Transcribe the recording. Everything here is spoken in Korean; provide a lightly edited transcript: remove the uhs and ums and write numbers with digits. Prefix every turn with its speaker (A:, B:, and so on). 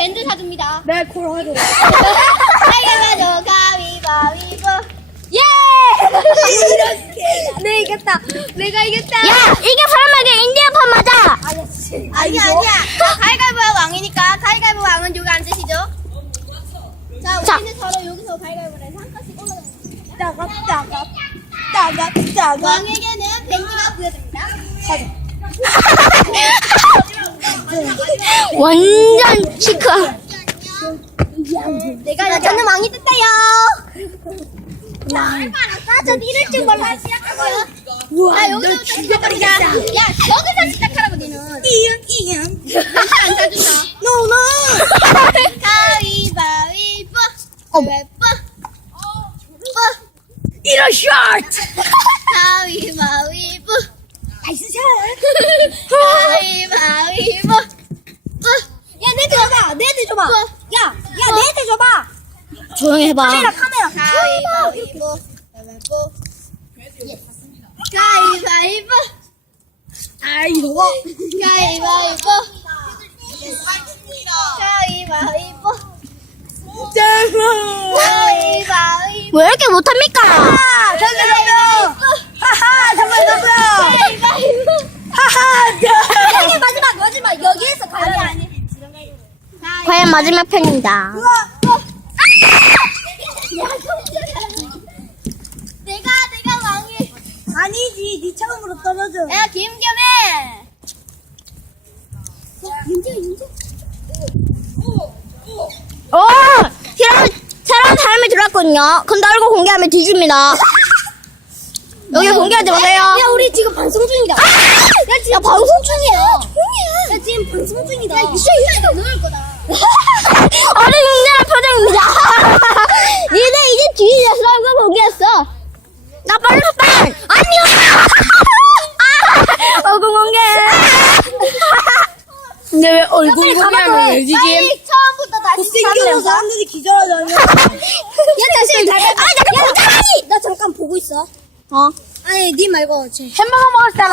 A: 밴드 사줍니다.
B: 네, 콜하죠.
A: 가위바위보, 가위바위보. 예!
B: 네, 이겼다. 내가 이겼다.
C: 야, 이게 사람에게 인디언판 맞아.
A: 아니야. 가위바위보가 왕이니까 가위바위보 왕은 여기 앉으시죠. 자,
C: 자.
A: 우리는 서로 여기서 가위바위보를 해서 한 칸씩 올라갑니다.
B: 따갑.
A: 왕에게는 밴드가 부여됩니다.
C: 완전 시크.
A: 저는 왕이 됐다요. 전 이럴 줄 몰라 시작하고요.
B: 우와,
A: 여기서부터 시작합니다. 야, 여기서 시작하라고 니는.
B: 이응.
A: 안 사준다.
B: 노노.
A: 가위바위보. 가위바위보.
B: 이런 셔츠.
A: 가위바위보.
B: 나이스 샷.
A: 가위바위보.
B: 야, 내드 줘봐. 내드 줘봐. 야, 내드 줘봐.
C: 조용히 해봐.
B: 카메라.
A: 가위바위보. 가위바위보. 가위바위보.
B: 아이고.
A: 가위바위보. 가위바위보. 가위바위보.
C: 왜 이렇게 못합니까?
B: 덤벼. 하하, 덤벼.
A: 가위바위보.
B: 하하. 마지막. 여기에서 가야 돼.
C: 과연 마지막 편입니다.
A: 내가 왕이.
B: 아니지, 네 처음으로 떨어져.
A: 야, 김겸해.
C: 오! 새로운 사람이 들어왔거든요. 근데 얼굴 공개하면 뒤집니다. 여기 공개하지 마세요.
B: 야, 우리 지금 방송 중이다.
C: 야, 방송 중이야.
B: 야, 지금 방송 중이다.
A: 야, 이거 넣을 거다.
C: 어린 윤내한 표정입니다. 니네 이제 뒤졌어. 얼굴 공개했어. 나 빨리. 안녕! 얼굴 공개.
B: 근데 왜 얼굴 공개하면 왜
A: 빨리 처음부터 다시
B: 생겨서 사람들이 기절하잖아.
A: 야, 다시
C: 나
B: 나 잠깐 보고 있어.
C: 어.
B: 아니, 니 말고 쟤.
C: 햄버거 먹을 사람.